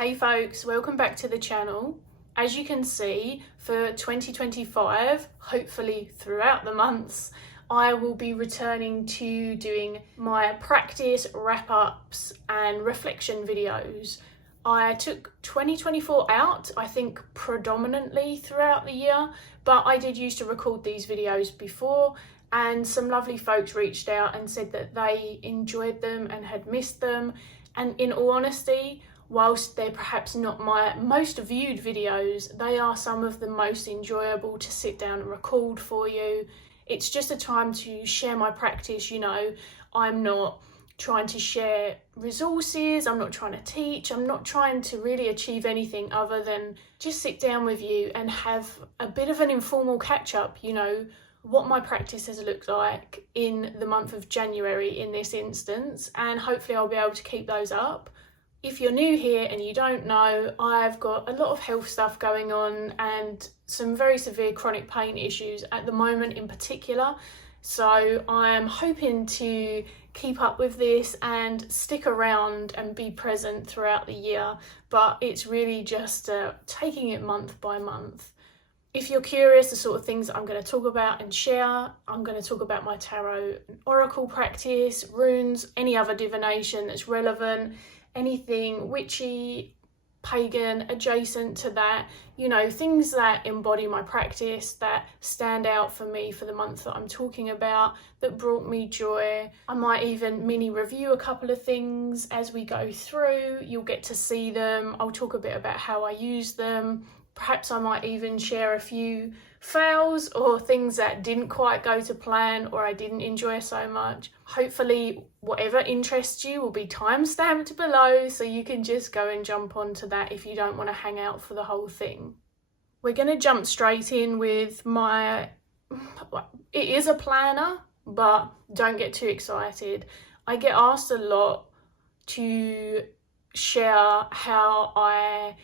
Hey folks, welcome back to the channel. As you can see, for 2025, hopefully throughout the months, I will be returning to doing my practice wrap-ups and reflection videos. I took 2024 out, I think predominantly throughout the year, but I did used to record these videos before, and some lovely folks reached out and said that they enjoyed them and had missed them. And in all honesty, whilst they're perhaps not my most viewed videos, they are some of the most enjoyable to sit down and record for you. It's just a time to share my practice, you know. I'm not trying to share resources, I'm not trying to teach, I'm not trying to really achieve anything other than just sit down with you and have a bit of an informal catch up, you know, what my practice has looked like in the month of January in this instance, and hopefully I'll be able to keep those up. If you're new here and you don't know, I've got a lot of health stuff going on and some very severe chronic pain issues at the moment in particular. So I'm hoping to keep up with this and stick around and be present throughout the year, but it's really just taking it month by month. If you're curious the sort of things that I'm going to talk about and share, I'm going to talk about my tarot and oracle practice, runes, any other divination that's relevant, anything witchy, pagan, adjacent to that, you know, things that embody my practice, that stand out for me for the month that I'm talking about, that brought me joy. I might even mini review a couple of things as we go through. You'll get to see them. I'll talk a bit about how I use them. Perhaps I might even share a few fails or things that didn't quite go to plan or I didn't enjoy so much. Hopefully whatever interests you will be time-stamped below, so you can just go and jump onto that if you don't want to hang out for the whole thing. We're going to jump straight in with it is a planner, but don't get too excited. I get asked a lot to share how I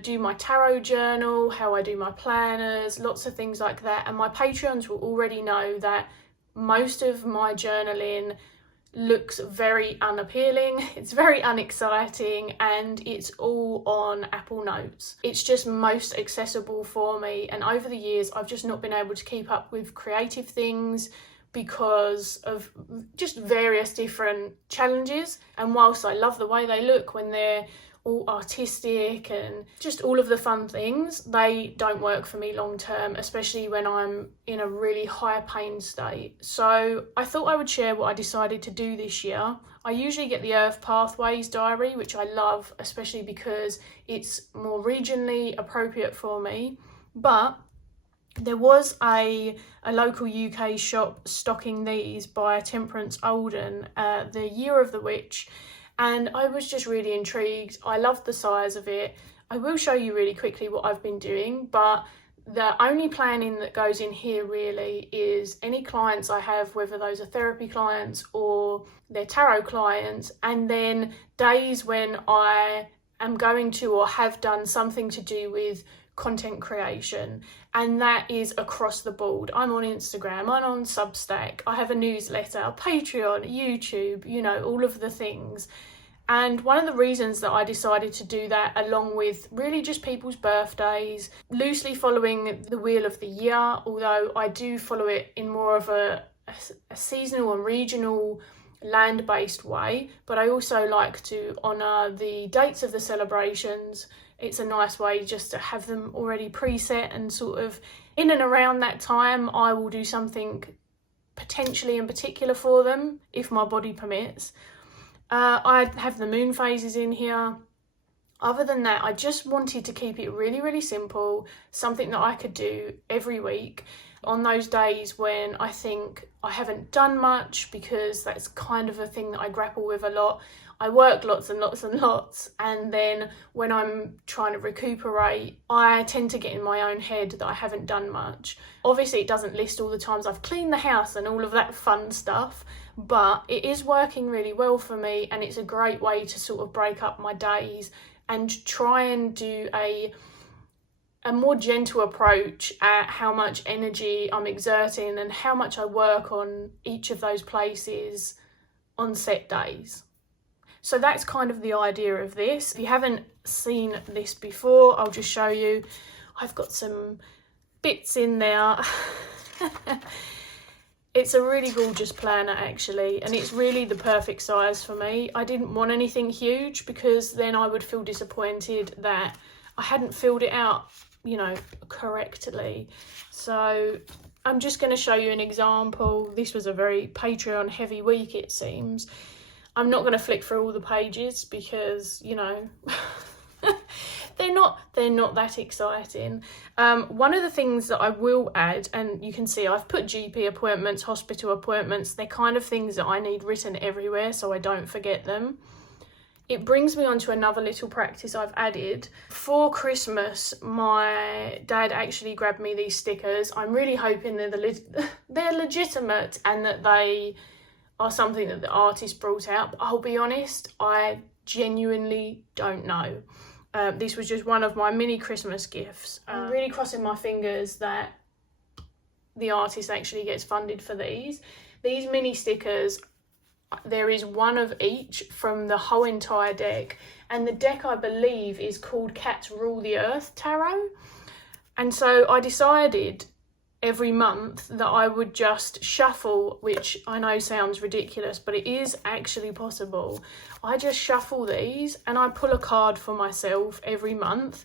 do my tarot journal, how I do my planners, lots of things like that. And my Patreons will already know that most of my journaling looks very unappealing, it's very unexciting, and it's all on Apple Notes. It's just most accessible for me, and over the years I've just not been able to keep up with creative things because of just various different challenges. And whilst I love the way they look when they're all artistic and just all of the fun things, they don't work for me long term, especially when I'm in a really high pain state. So I thought I would share what I decided to do this year. I usually get the Earth Pathways diary, which I love, especially because it's more regionally appropriate for me. But there was a local UK shop stocking these by Temperance Alden, the Year of the Witch, and I was just really intrigued. I loved the size of it. I will show you really quickly what I've been doing, but the only planning that goes in here really is any clients I have, whether those are therapy clients or they're tarot clients, and then days when I am going to or have done something to do with content creation, and that is across the board. I'm on Instagram, I'm on Substack, I have a newsletter, Patreon, YouTube, you know, all of the things. And one of the reasons that I decided to do that, along with really just people's birthdays, loosely following the wheel of the year, although I do follow it in more of a seasonal and regional land-based way, but I also like to honour the dates of the celebrations. It's a nice way just to have them already preset, and sort of in and around that time I will do something potentially in particular for them if my body permits. I have the moon phases in here. Other than that, I just wanted to keep it really, really simple, something that I could do every week on those days when I think I haven't done much, because that's kind of a thing that I grapple with a lot. I work lots and lots and lots, and then when I'm trying to recuperate, I tend to get in my own head that I haven't done much. Obviously, it doesn't list all the times I've cleaned the house and all of that fun stuff, but it is working really well for me, and it's a great way to sort of break up my days and try and do a more gentle approach at how much energy I'm exerting and how much I work on each of those places on set days. So that's kind of the idea of this. If you haven't seen this before, I'll just show you. I've got some bits in there. It's a really gorgeous planner actually, and it's really the perfect size for me. I didn't want anything huge because then I would feel disappointed that I hadn't filled it out, you know, correctly. So I'm just going to show you an example. This was a very Patreon heavy week, it seems. I'm not going to flick through all the pages because, you know, they're not that exciting. One of the things that I will add, and you can see I've put GP appointments, hospital appointments, they're kind of things that I need written everywhere so I don't forget them. It brings me on to another little practice I've added. For Christmas, my dad actually grabbed me these stickers. I'm really hoping they're legitimate and that they are something that the artist brought out. But I'll be honest, I genuinely don't know. This was just one of my mini Christmas gifts. I'm really crossing my fingers that the artist actually gets funded for these. These mini stickers, there is one of each from the whole entire deck. And the deck, I believe, is called Cats Rule the Earth Tarot. And so I decided every month that I would just shuffle, which I know sounds ridiculous, but it is actually possible. I just shuffle these and I pull a card for myself every month.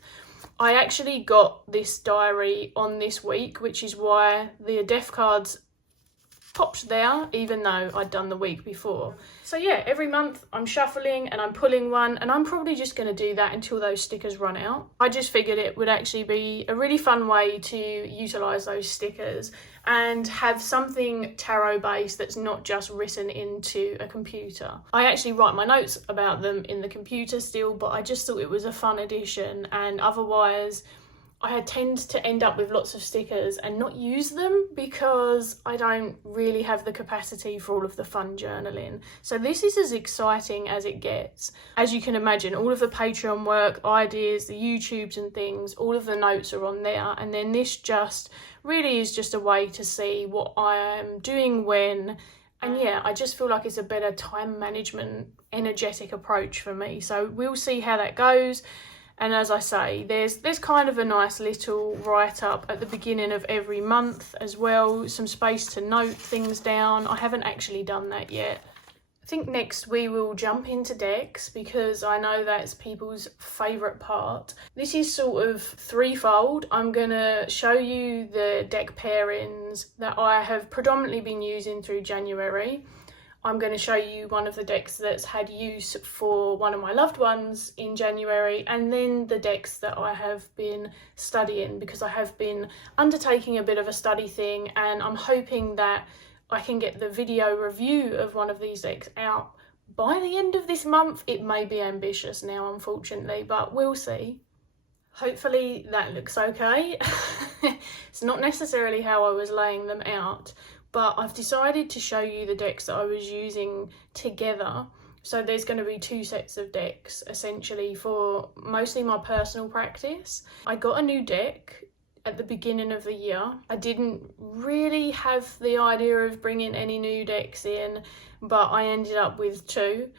I actually got this diary on this week, which is why the death cards popped there, even though I'd done the week before. So yeah, every month I'm shuffling and I'm pulling one, and I'm probably just going to do that until those stickers run out. I just figured it would actually be a really fun way to utilise those stickers and have something tarot based that's not just written into a computer. I actually write my notes about them in the computer still, but I just thought it was a fun addition, and otherwise I tend to end up with lots of stickers and not use them because I don't really have the capacity for all of the fun journaling. So this is as exciting as it gets. As you can imagine, all of the Patreon work, ideas, the YouTubes and things, all of the notes are on there. And then this just really is just a way to see what I am doing when. And yeah, I just feel like it's a better time management, energetic approach for me. So we'll see how that goes. And as I say, there's kind of a nice little write-up at the beginning of every month as well, some space to note things down. I haven't actually done that yet. I think next we will jump into decks because I know that's people's favourite part. This is sort of threefold. I'm going to show you the deck pairings that I have predominantly been using through January. I'm going to show you one of the decks that's had use for one of my loved ones in January, and then the decks that I have been studying because I have been undertaking a bit of a study thing, and I'm hoping that I can get the video review of one of these decks out by the end of this month. It may be ambitious now, unfortunately, but we'll see. Hopefully that looks okay. It's not necessarily how I was laying them out, but I've decided to show you the decks that I was using together. So there's going to be two sets of decks, essentially, for mostly my personal practice. I got a new deck at the beginning of the year. I didn't really have the idea of bringing any new decks in, but I ended up with two.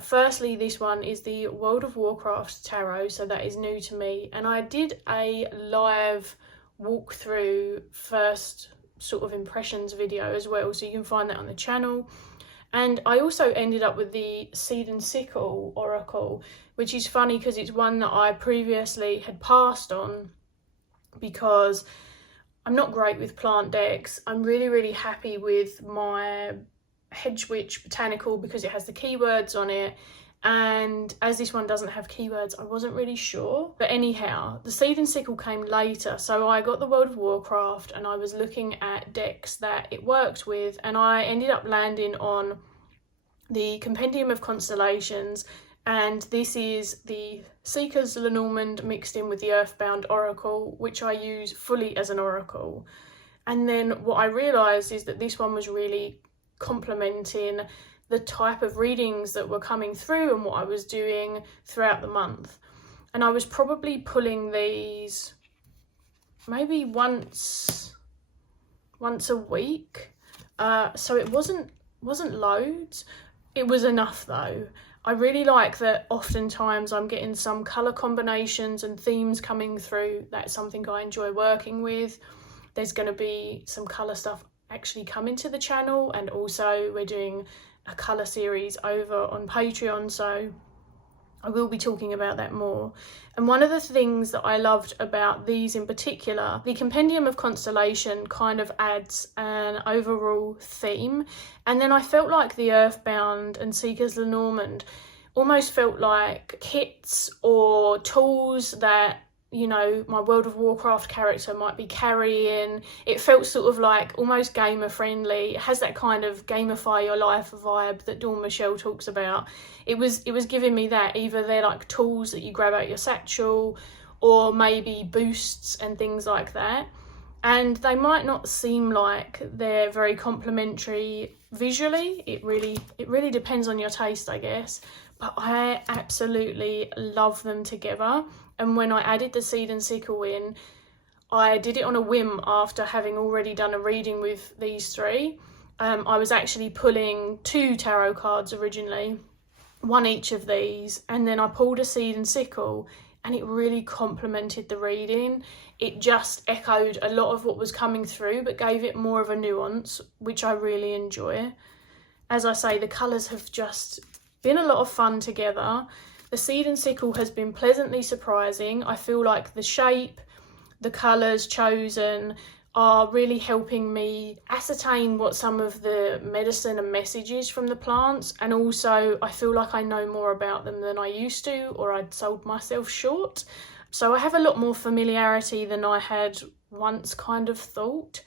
Firstly, this one is the World of Warcraft Tarot, so that is new to me. And I did a live walkthrough first sort of impressions video as well, so you can find that on the channel. And I also ended up with the Sickle Oracle, which is funny because it's one that I previously had passed on because I'm not great with plant decks. I'm really happy with my Hedge Witch Botanical because it has the keywords on it, and as this one doesn't have keywords, I wasn't really sure. But anyhow, the Sickle came later, so I got the World of Warcraft and I was looking at decks that it worked with, and I ended up landing on the Compendium of Constellations, and this is the Seeker's Lenormand mixed in with the Earthbound Oracle, which I use fully as an oracle. And then what I realised is that this one was really complementing the type of readings that were coming through and what I was doing throughout the month. And I was probably pulling these maybe once a week. So it wasn't loads. It was enough though. I really like that oftentimes I'm getting some colour combinations and themes coming through. That's something I enjoy working with. There's going to be some colour stuff actually coming to the channel, and also we're doing a colour series over on Patreon, so I will be talking about that more. And one of the things that I loved about these in particular, the Compendium of Constellation kind of adds an overall theme, and then I felt like the Earthbound and Seeker's Lenormand almost felt like kits or tools that, you know, my World of Warcraft character might be carrying. It felt sort of like almost gamer friendly. It has that kind of gamify your life vibe that 𝗕𝗿𝗀𝗀𝗀 talks about. It was giving me that. Either they're like tools that you grab out your satchel, or maybe boosts and things like that. And they might not seem like they're very complementary visually. It really depends on your taste, I guess. But I absolutely love them together. And when I added the Seed and Sickle in, I did it on a whim after having already done a reading with these three. I was actually pulling 2 tarot cards originally, one each of these, and then I pulled a Seed and Sickle, and it really complemented the reading. It just echoed a lot of what was coming through, but gave it more of a nuance, which I really enjoy. As I say, the colours have just been a lot of fun together. The Seed and Sickle has been pleasantly surprising. I feel like the shape, the colours chosen are really helping me ascertain what some of the medicine and messages from the plants, and also I feel like I know more about them than I used to, or I'd sold myself short. So I have a lot more familiarity than I had once kind of thought.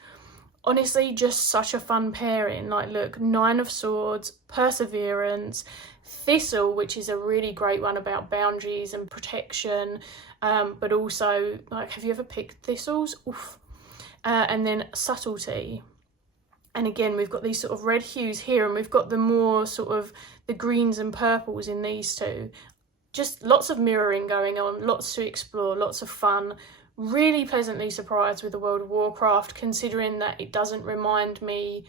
Honestly, just such a fun pairing. Like, look, 9 of Swords, Perseverance, 𝗕𝗿𝗄𝗀, which is a really great one about boundaries and protection, but also, like, have you ever picked thistles? Oof. And then subtlety. And again, we've got these sort of red hues here, and we've got the more sort of the greens and purples in these two. Just lots of mirroring going on, lots to explore, lots of fun. Really pleasantly surprised with the World of Warcraft, considering that it doesn't remind me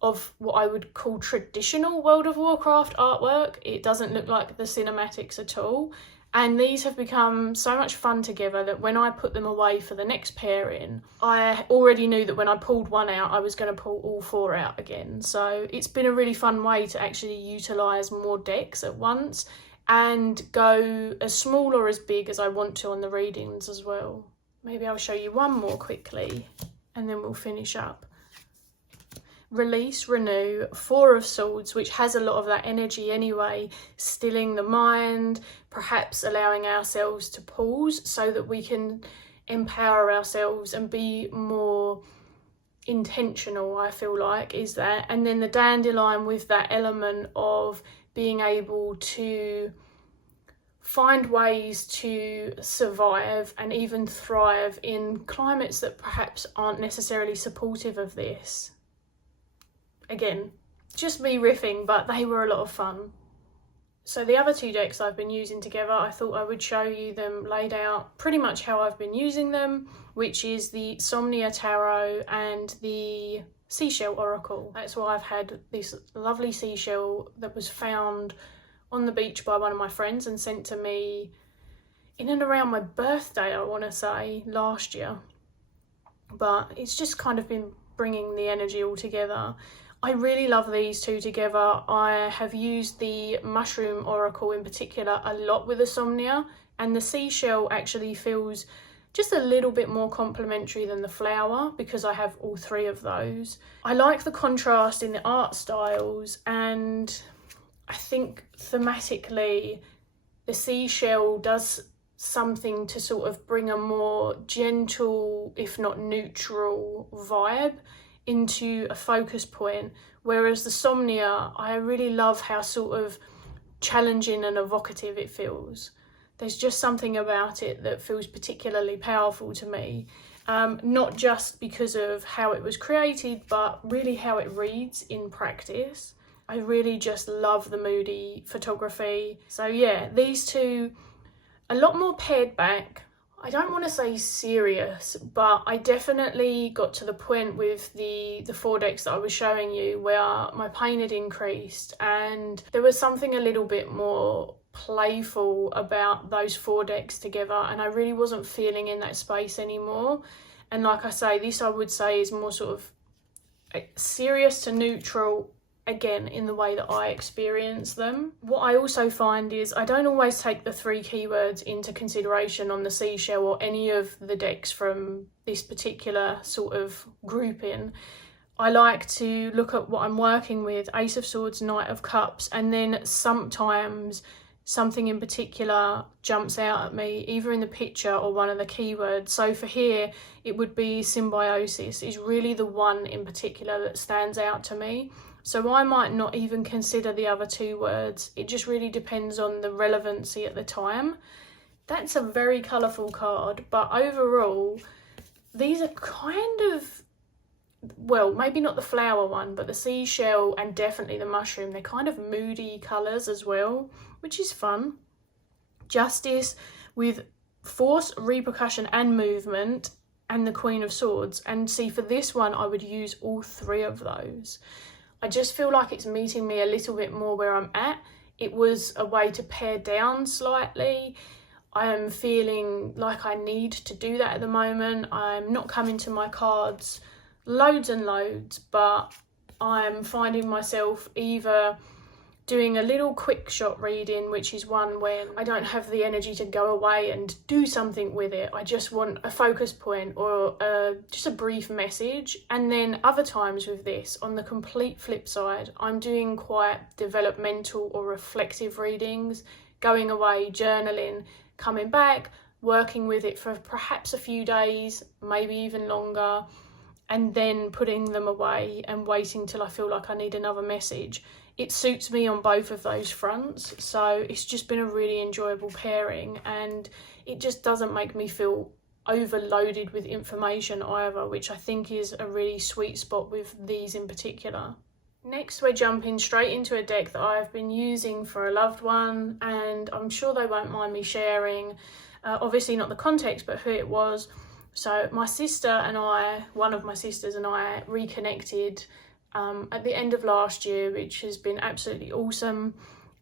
of what I would call traditional World of Warcraft artwork. It doesn't look like the cinematics at all. And these have become so much fun together that when I put them away for the next pairing, I already knew that when I pulled one out, I was going to pull all 4 out again. So it's been a really fun way to actually utilise more decks at once and go as small or as big as I want to on the readings as well. Maybe I'll show you one more quickly and then we'll finish up. Release, Renew, 4 of Swords, which has a lot of that energy anyway, stilling the mind, perhaps allowing ourselves to pause so that we can empower ourselves and be more intentional, I feel like, is that. And then the Dandelion with that element of being able to find ways to survive and even thrive in climates that perhaps aren't necessarily supportive of this. Again, just me riffing, but they were a lot of fun. So the other 2 decks I've been using together, I thought I would show you them laid out pretty much how I've been using them, which is the Somnia Tarot and the Seashell Oracle. That's why I've had this lovely seashell that was found on the beach by one of my friends and sent to me in and around my birthday, I want to say, last year. But it's just kind of been bringing the energy all together. I really love these 2 together. I have used the Mushroom Oracle in particular a lot with the Somnia, and the Seashell actually feels just a little bit more complementary than the flower because I have all 3 of those. I like the contrast in the art styles, and I think thematically the Seashell does something to sort of bring a more gentle, if not neutral, vibe into a focus point, whereas the Somnia, I really love how sort of challenging and evocative it feels. There's just something about it that feels particularly powerful to me, not just because of how it was created, but really how it reads in practice. I really just love the moody photography. So yeah, these 2, a lot more pared back. I don't want to say serious, but I definitely got to the point with the 4 decks that I was showing you where my pain had increased, and there was something a little bit more playful about those 4 decks together, and I really wasn't feeling in that space anymore. And like I say, this I would say is more sort of serious to neutral, again, in the way that I experience them. What I also find is I don't always take the 3 keywords into consideration on the Seashell or any of the decks from this particular sort of grouping. I like to look at what I'm working with, Ace of Swords, Knight of Cups, and then sometimes something in particular jumps out at me, either in the picture or one of the keywords. So for here, it would be symbiosis is really the one in particular that stands out to me. So I might not even consider the other 2 words. It just really depends on the relevancy at the time. That's a very colourful card, but overall, these are kind of, well, maybe not the flower one, but the seashell and definitely the mushroom. They're kind of moody colours as well, which is fun. Justice with force, repercussion and movement, and the Queen of Swords. And see, for this one, I would use all 3 of those. I just feel like it's meeting me a little bit more where I'm at. It was a way to pare down slightly. I am feeling like I need to do that at the moment. I'm not coming to my cards loads and loads, but I'm finding myself either doing a little quick shot reading, which is one when I don't have the energy to go away and do something with it. I just want a focus point or just a brief message. And then other times with this, on the complete flip side, I'm doing quite developmental or reflective readings, going away, journaling, coming back, working with it for perhaps a few days, maybe even longer, and then putting them away and waiting till I feel like I need another message. It suits me on both of those fronts, so it's just been a really enjoyable pairing, and it just doesn't make me feel overloaded with information either, which I think is a really sweet spot with these in particular. Next, we're jumping straight into a deck that I've been using for a loved one, and I'm sure they won't mind me sharing, obviously not the context, but who it was. So my sister and I, one of my sisters and I, reconnected at the end of last year, which has been absolutely awesome.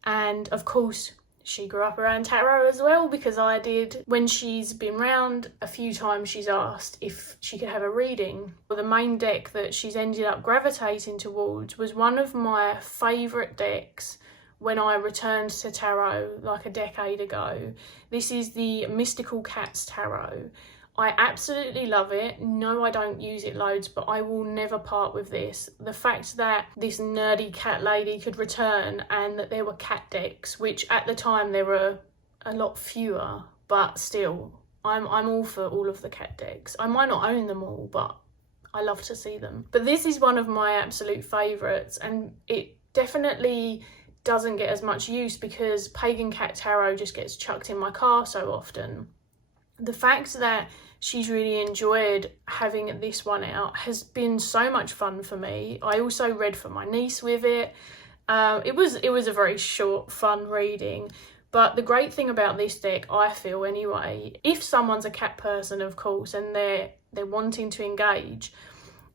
And of course, she grew up around tarot as well, because I did. When she's been round a few times, she's asked if she could have a reading. Well, the main deck that she's ended up gravitating towards was one of my favourite decks when I returned to tarot like a decade ago. This is the Mystical Cats Tarot. I absolutely love it. No, I don't use it loads, but I will never part with this. The fact that this nerdy cat lady could return and that there were cat decks, which at the time there were a lot fewer, but still, I'm all for all of the cat decks. I might not own them all, but I love to see them. But this is one of my absolute favourites, and it definitely doesn't get as much use because Pagan Cat Tarot just gets chucked in my car so often. The fact that she's really enjoyed having this one out has been so much fun for me. I also read for my niece with it. It was a very short, fun reading. But the great thing about this deck, I feel anyway, if someone's a cat person, of course, and they're wanting to engage,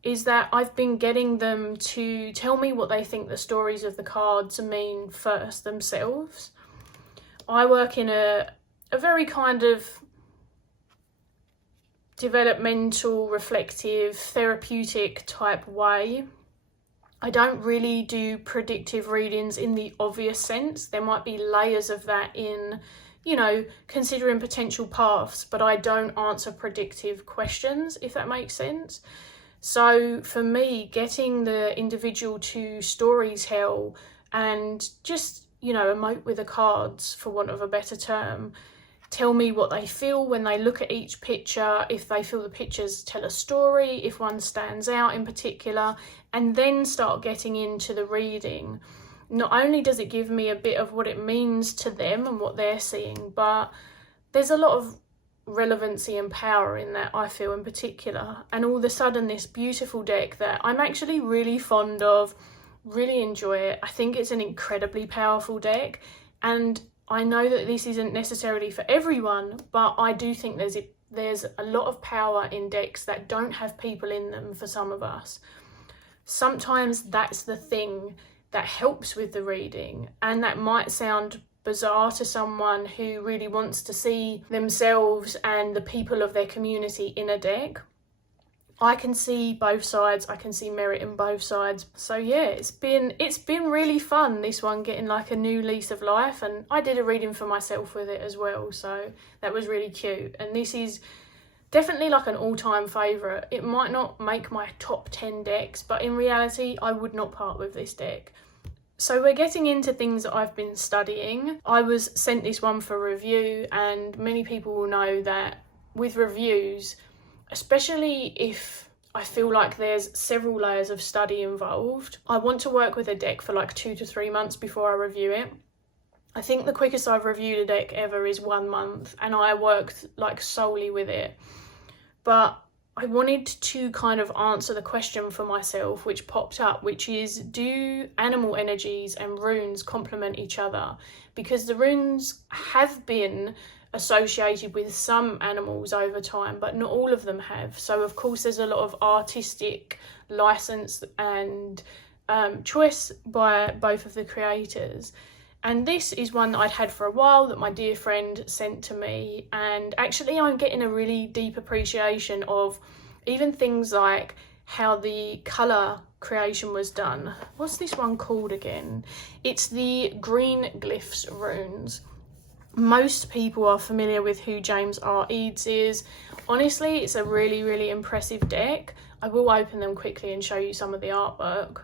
is that I've been getting them to tell me what they think the stories of the cards mean first themselves. I work in a very kind of developmental, reflective, therapeutic type way. I don't really do predictive readings in the obvious sense. There might be layers of that in, you know, considering potential paths, but I don't answer predictive questions, if that makes sense. So for me, getting the individual to storytell and just, you know, emote with the cards, for want of a better term, tell me what they feel when they look at each picture, if they feel the pictures tell a story, if one stands out in particular, and then start getting into the reading. Not only does it give me a bit of what it means to them and what they're seeing, but there's a lot of relevancy and power in that, I feel, in particular. And all of a sudden, this beautiful deck that I'm actually really fond of, really enjoy it. I think it's an incredibly powerful deck, and I know that this isn't necessarily for everyone, but I do think there's a lot of power in decks that don't have people in them for some of us. Sometimes that's the thing that helps with the reading, and that might sound bizarre to someone who really wants to see themselves and the people of their community in a deck. I can see both sides. I can see merit in both sides. So yeah, it's been really fun, this one, getting like a new lease of life. And I did a reading for myself with it as well, so that was really cute. And this is definitely like an all-time favourite. It might not make my top 10 decks, but in reality, I would not part with this deck. So we're getting into things that I've been studying. I was sent this one for review, and many people will know that with reviews, especially if I feel like there's several layers of study involved, I want to work with a deck for like 2 to 3 months before I review it. I think the quickest I've reviewed a deck ever is 1 month, and I worked like solely with it. But I wanted to kind of answer the question for myself which popped up, which is, do animal energies and runes complement each other? Because the runes have been associated with some animals over time, but not all of them have. So of course there's a lot of artistic license and choice by both of the creators. And this is one that I'd had for a while that my dear friend sent to me, and actually I'm getting a really deep appreciation of even things like how the colour creation was done. What's this one called again? It's the green glyphs runes. Most people are familiar with who 𝗕𝗲𝗰𝗸𝘀 is. Honestly, it's a really, really impressive deck. I will open them quickly and show you some of the artwork.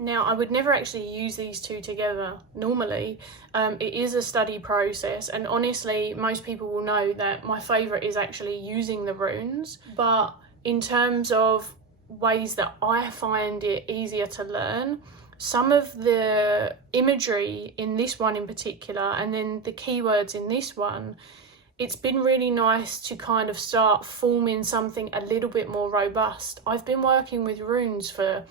Now, I would never actually use these two together normally. It is a study process, and honestly, most people will know that my favourite is actually using the runes. But in terms of ways that I find it easier to learn, some of the imagery in this one in particular, and then the keywords in this one, it's been really nice to kind of start forming something a little bit more robust. I've been working with runes for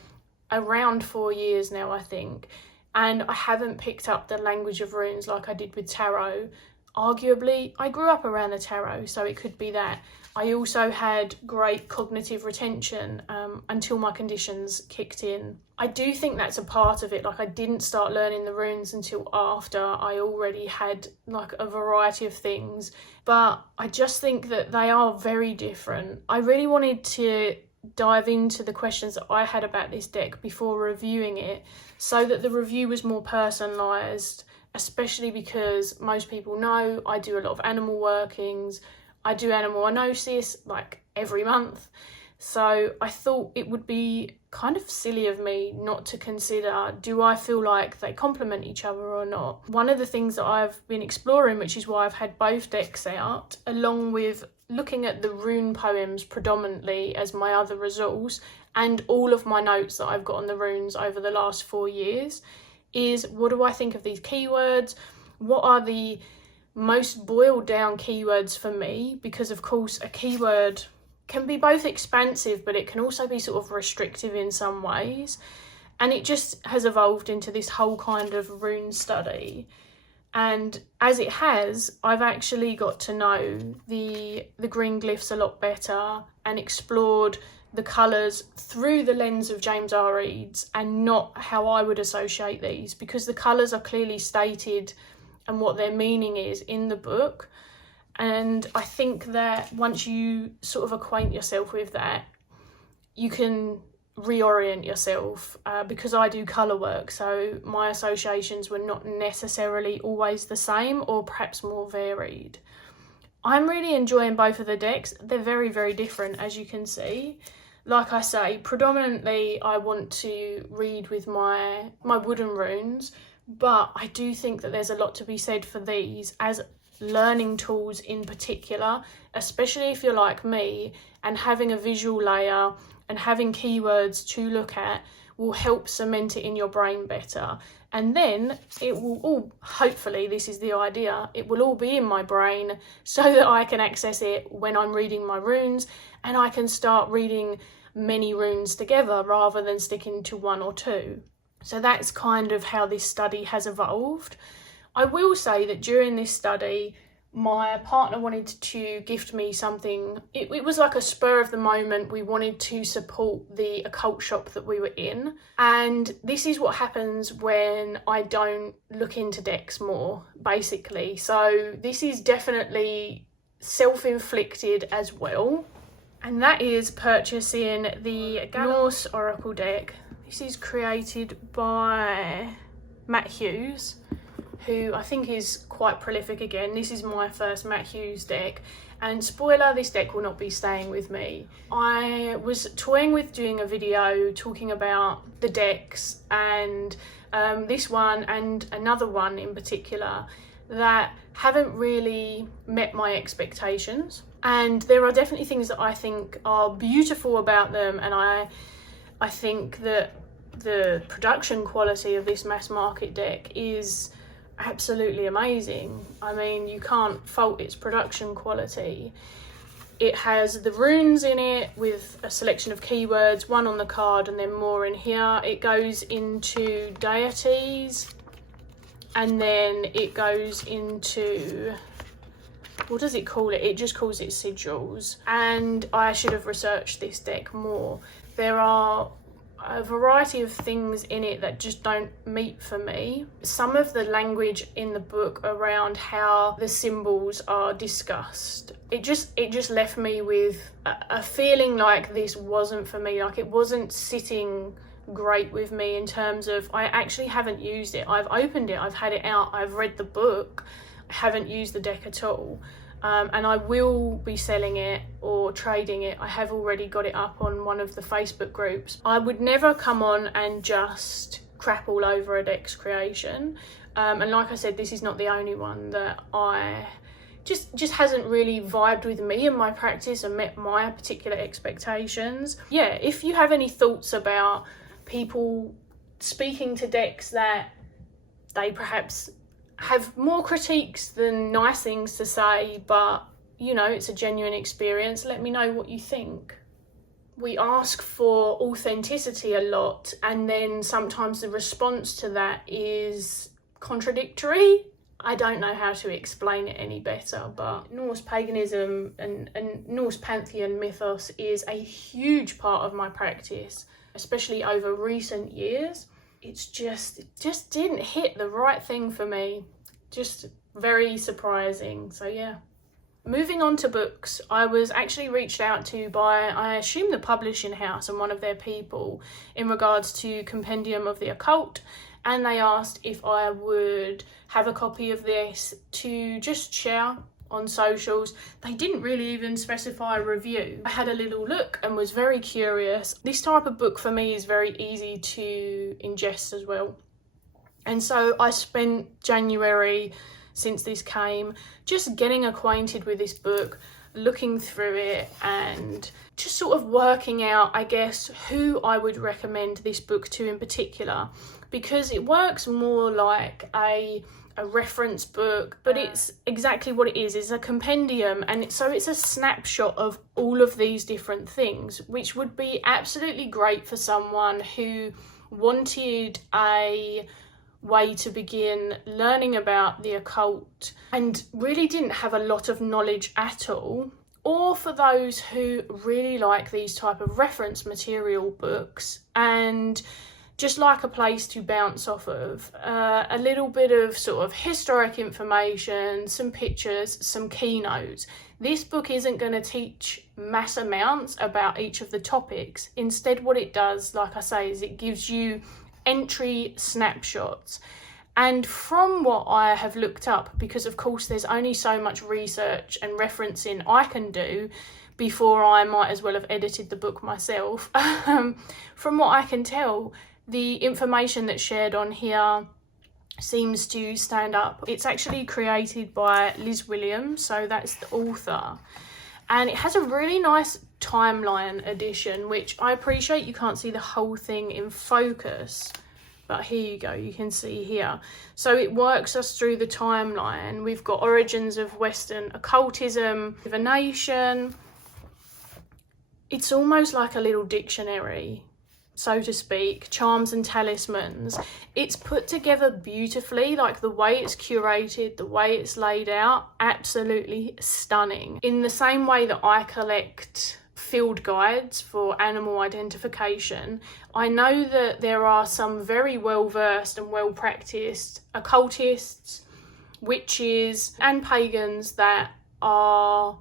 around 4 years now, I think, and I haven't picked up the language of runes like I did with tarot. Arguably, I grew up around the tarot, so it could be that. I also had great cognitive retention until my conditions kicked in. I do think that's a part of it. Like, I didn't start learning the runes until after I already had like a variety of things, but I just think that they are very different. I really wanted to dive into the questions that I had about this deck before reviewing it, so that the review was more personalised, especially because most people know I do a lot of animal workings. I do animal analysis like every month, so I thought it would be kind of silly of me not to consider, do I feel like they complement each other or not? One of the things that I've been exploring, which is why I've had both decks out, along with looking at the rune poems predominantly as my other resource, and all of my notes that I've got on the runes over the last 4 years, is what do I think of these keywords? What are the most boiled down keywords for me? Because of course a keyword can be both expansive, but it can also be sort of restrictive in some ways. And it just has evolved into this whole kind of rune study. And as it has, I've actually got to know the green glyphs a lot better and explored the colours through the lens of 𝗕𝗲𝗰𝗸𝘀 and not how I would associate these, because the colours are clearly stated and what their meaning is in the book. And I think that once you sort of acquaint yourself with that, you can reorient yourself, because I do colour work, so my associations were not necessarily always the same, or perhaps more varied. I'm really enjoying both of the decks. They're very, very different, as you can see. Like I say, predominantly I want to read with my wooden runes, but I do think that there's a lot to be said for these as learning tools in particular, especially if you're like me, and having a visual layer and having keywords to look at will help cement it in your brain better. And then it will all, hopefully this is the idea, it will all be in my brain so that I can access it when I'm reading my runes, and I can start reading many runes together rather than sticking to one or two. So that's kind of how this study has evolved. I will say that during this study, my partner wanted to gift me something. It was like a spur of the moment. We wanted to support the occult shop that we were in. And this is what happens when I don't look into decks more, basically. So this is definitely self-inflicted as well. And that is purchasing the Norse Oracle deck. This is created by Matt Hughes, who I think is quite prolific again. This is my first Matt Hughes deck, and spoiler, this deck will not be staying with me. I was toying with doing a video talking about the decks, and this one and another one in particular that haven't really met my expectations. And there are definitely things that I think are beautiful about them, and I think that the production quality of this mass market deck is absolutely amazing. I mean, you can't fault its production quality. It has the runes in it with a selection of keywords, one on the card and then more in here. It goes into deities, and then it goes into, what does it call it? It just calls it sigils. And I should have researched this deck more. There are a variety of things in it that just don't meet for me. Some of the language in the book around how the symbols are discussed, it just left me with a feeling like this wasn't for me. Like, it wasn't sitting great with me in terms of, I actually haven't used it. I've opened it, I've had it out, I've read the book, I haven't used the deck at all. And I will be selling it or trading it. I have already got it up on one of the Facebook groups. I would never come on and just crap all over a deck's creation. And like I said, this is not the only one that I just hasn't really vibed with me and my practice and met my particular expectations. Yeah, if you have any thoughts about people speaking to decks that they perhaps have more critiques than nice things to say, but you know, it's a genuine experience, let me know what you think. We ask for authenticity a lot, and then sometimes the response to that is contradictory. I don't know how to explain it any better, but Norse paganism and Norse pantheon mythos is a huge part of my practice, especially over recent years. It just didn't hit the right thing for me. Just very surprising. So yeah. Moving on to books, I was actually reached out to by, I assume, the publishing house and one of their people in regards to Compendium of the Occult, and they asked if I would have a copy of this to just share on socials. They didn't really even specify a review. I had a little look and was very curious. This type of book for me is very easy to ingest as well. And so I spent January, since this came, just getting acquainted with this book, looking through it and just sort of working out, I guess, who I would recommend this book to in particular, because it works more like a reference book, but it's exactly what it is. It's a compendium, and so it's a snapshot of all of these different things, which would be absolutely great for someone who wanted a way to begin learning about the occult and really didn't have a lot of knowledge at all, or for those who really like these type of reference material books and just like a place to bounce off of, a little bit of sort of historic information, some pictures, some keynotes. This book isn't going to teach mass amounts about each of the topics. Instead, what it does, like I say, is it gives you entry snapshots. And from what I have looked up, because of course there's only so much research and referencing I can do before I might as well have edited the book myself, from what I can tell, the information that's shared on here seems to stand up. It's actually created by Liz Williams, so that's the author. And it has a really nice timeline edition, which I appreciate you can't see the whole thing in focus, but here you go, you can see here. So it works us through the timeline. We've got origins of Western occultism, divination. It's almost like a little dictionary so to speak, charms and talismans. It's put together beautifully, like the way it's curated, the way it's laid out, absolutely stunning. In the same way that I collect field guides for animal identification, I know that there are some very well-versed and well-practiced occultists, witches and pagans that are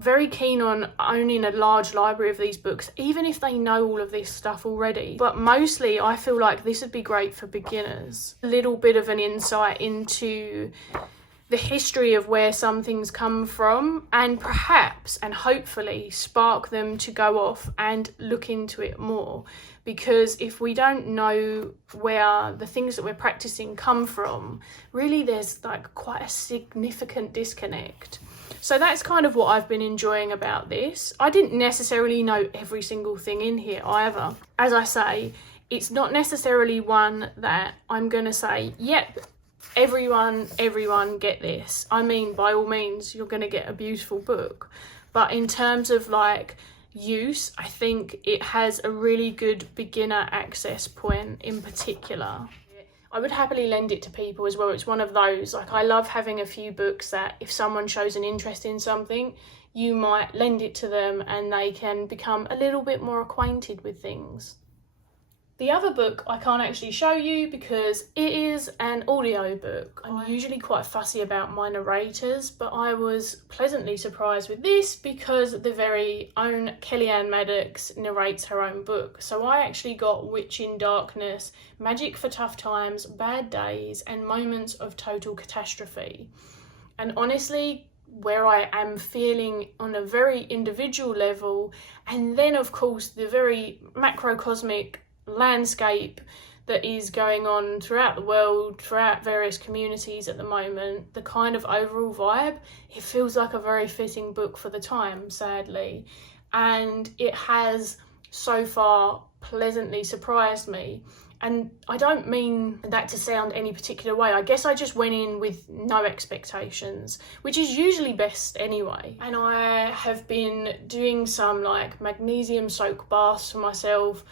very keen on owning a large library of these books, even if they know all of this stuff already. But mostly I feel like this would be great for beginners. A little bit of an insight into the history of where some things come from, and perhaps and hopefully spark them to go off and look into it more. Because if we don't know where the things that we're practicing come from, really there's like quite a significant disconnect. So that's kind of what I've been enjoying about this. I didn't necessarily know every single thing in here either. As I say, it's not necessarily one that I'm going to say, yep, everyone get this. I mean, by all means, you're going to get a beautiful book. But in terms of like use, I think it has a really good beginner access point in particular. I would happily lend it to people as well. It's one of those, like, I love having a few books that if someone shows an interest in something, you might lend it to them and they can become a little bit more acquainted with things. The other book I can't actually show you because it is an audio book. I'm usually quite fussy about my narrators, but I was pleasantly surprised with this because the very own AnnMaddox narrates her own book. So I actually got Witch in Darkness, Magic for Tough Times, Bad Days, and Moments of Total Catastrophe. And honestly, where I am feeling on a very individual level, and then of course the very macrocosmic landscape that is going on throughout the world, throughout various communities at the moment, the kind of overall vibe, it feels like a very fitting book for the time, sadly. And it has so far pleasantly surprised me. And I don't mean that to sound any particular way. I guess I just went in with no expectations, which is usually best anyway. And I have been doing some like magnesium soak baths for myself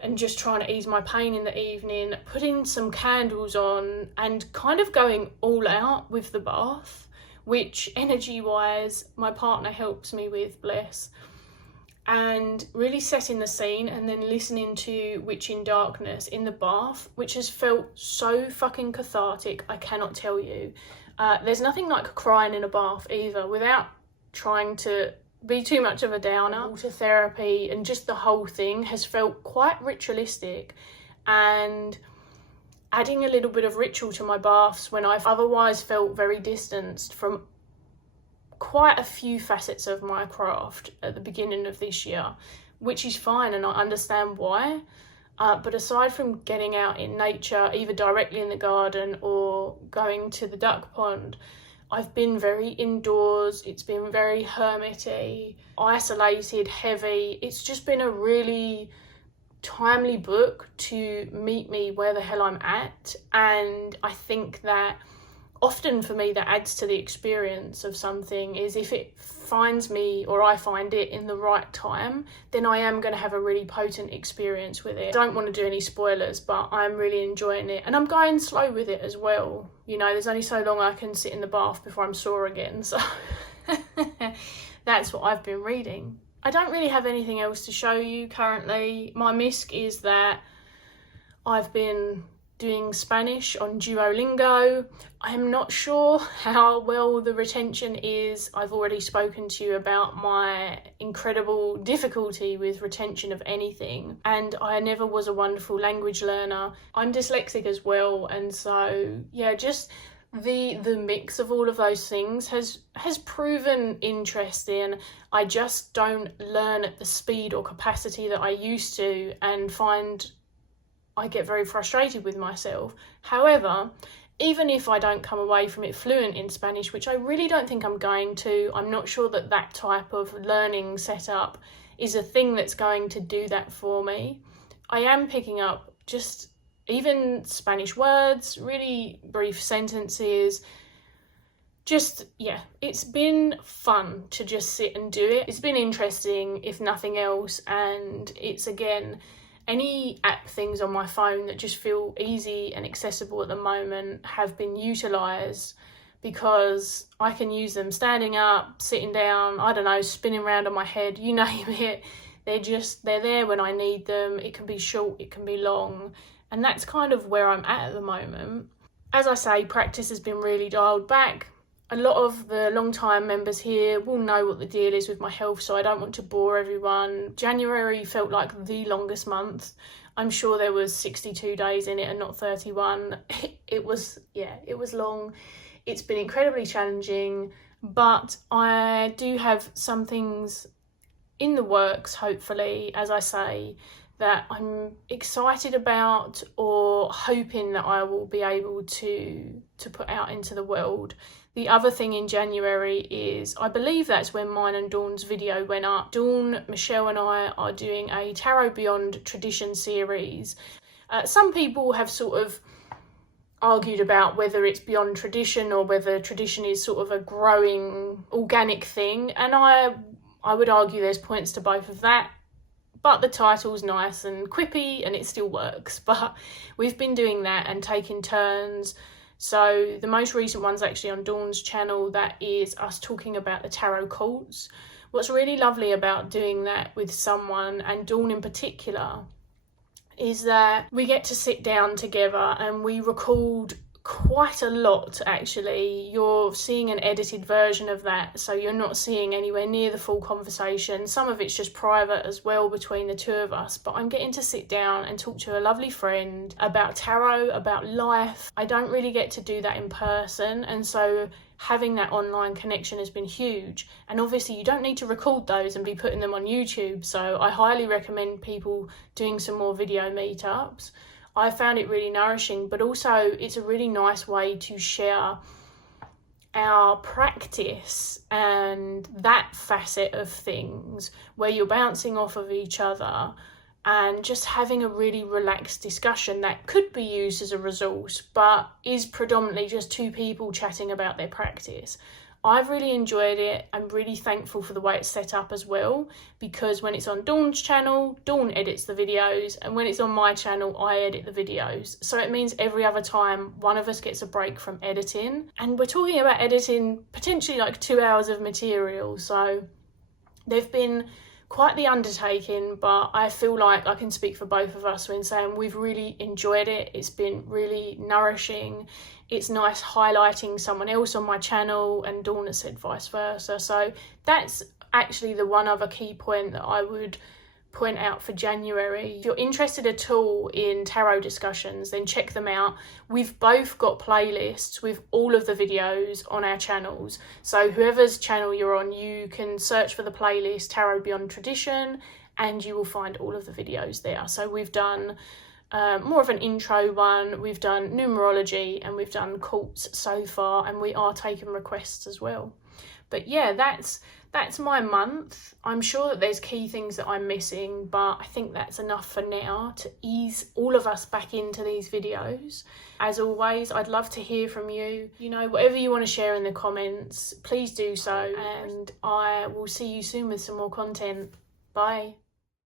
and just trying to ease my pain in the evening, putting some candles on and kind of going all out with the bath, which energy-wise my partner helps me with, bless, and really setting the scene and then listening to Witch in Darkness in the bath, which has felt so fucking cathartic, I cannot tell you. There's nothing like crying in a bath either, without trying to be too much of a downer. Water therapy and just the whole thing has felt quite ritualistic, and adding a little bit of ritual to my baths when I've otherwise felt very distanced from quite a few facets of my craft at the beginning of this year, which is fine and I understand why. But aside from getting out in nature, either directly in the garden or going to the duck pond, I've been very indoors. It's been very hermity, isolated, heavy. It's just been a really timely book to meet me where the hell I'm at. And I think that often for me that adds to the experience of something is if it finds me or I find it in the right time, then I am going to have a really potent experience with it. I don't want to do any spoilers, but I'm really enjoying it, and I'm going slow with it as well. You know, there's only so long I can sit in the bath before I'm sore again, so that's what I've been reading. I don't really have anything else to show you currently. My Misc is that I've been doing Spanish on Duolingo. I'm not sure how well the retention is. I've already spoken to you about my incredible difficulty with retention of anything, and I never was a wonderful language learner. I'm dyslexic as well, and so yeah, just the mix of all of those things has proven interesting. I just don't learn at the speed or capacity that I used to, and find I get very frustrated with myself. However, even if I don't come away from it fluent in Spanish, which I really don't think I'm going to, I'm not sure that that type of learning setup is a thing that's going to do that for me. I am picking up just even Spanish words, really brief sentences. Just, yeah, it's been fun to just sit and do it. It's been interesting, if nothing else, and it's, again, any app things on my phone that just feel easy and accessible at the moment have been utilised, because I can use them standing up, sitting down, I don't know, spinning around on my head, you name it. They're there when I need them. It can be short, it can be long, and that's kind of where I'm at the moment. As I say, practice has been really dialed back. A lot of the long-time members here will know what the deal is with my health, so I don't want to bore everyone. January felt like the longest month. I'm sure there was 62 days in it and not 31. It was long. It's been incredibly challenging, but I do have some things in the works, hopefully, as I say, that I'm excited about or hoping that I will be able to put out into the world. The other thing in January is, I believe that's when mine and Dawn's video went up. Dawn, Michelle and I are doing a Tarot Beyond Tradition series. Some people have sort of argued about whether it's beyond tradition or whether tradition is sort of a growing organic thing, and I would argue there's points to both of that. But the title's nice and quippy and it still works. But we've been doing that and taking turns. So the most recent one's actually on Dawn's channel. That is us talking about the tarot cults. What's really lovely about doing that with someone, and Dawn in particular, is that we get to sit down together and we record quite a lot, actually. You're seeing an edited version of that, so you're not seeing anywhere near the full conversation. Some of it's just private as well between the two of us, but I'm getting to sit down and talk to a lovely friend about tarot, about life. I don't really get to do that in person, and so having that online connection has been huge. And obviously you don't need to record those and be putting them on YouTube, so I highly recommend people doing some more video meetups. I found it really nourishing, but also it's a really nice way to share our practice and that facet of things where you're bouncing off of each other and just having a really relaxed discussion that could be used as a resource, but is predominantly just two people chatting about their practice. I've really enjoyed it. I'm really thankful for the way it's set up as well, because when it's on Dawn's channel, Dawn edits the videos, and when it's on my channel, I edit the videos. So it means every other time one of us gets a break from editing, and we're talking about editing potentially like 2 hours of material. So they've been quite the undertaking, but I feel like I can speak for both of us when saying we've really enjoyed it. It's been really nourishing. It's nice highlighting someone else on my channel, and Dawn has said vice versa. So that's actually the one other key point that I would point out for January. If you're interested at all in tarot discussions, then check them out. We've both got playlists with all of the videos on our channels. So whoever's channel you're on, you can search for the playlist Tarot Beyond Tradition and you will find all of the videos there. So we've done more of an intro one, we've done numerology, and we've done cults so far, and we are taking requests as well. But yeah, that's my month. I'm sure that there's key things that I'm missing, but I think that's enough for now to ease all of us back into these videos. As always, I'd love to hear from you. You know, whatever you want to share in the comments, please do so, and I will see you soon with some more content. Bye.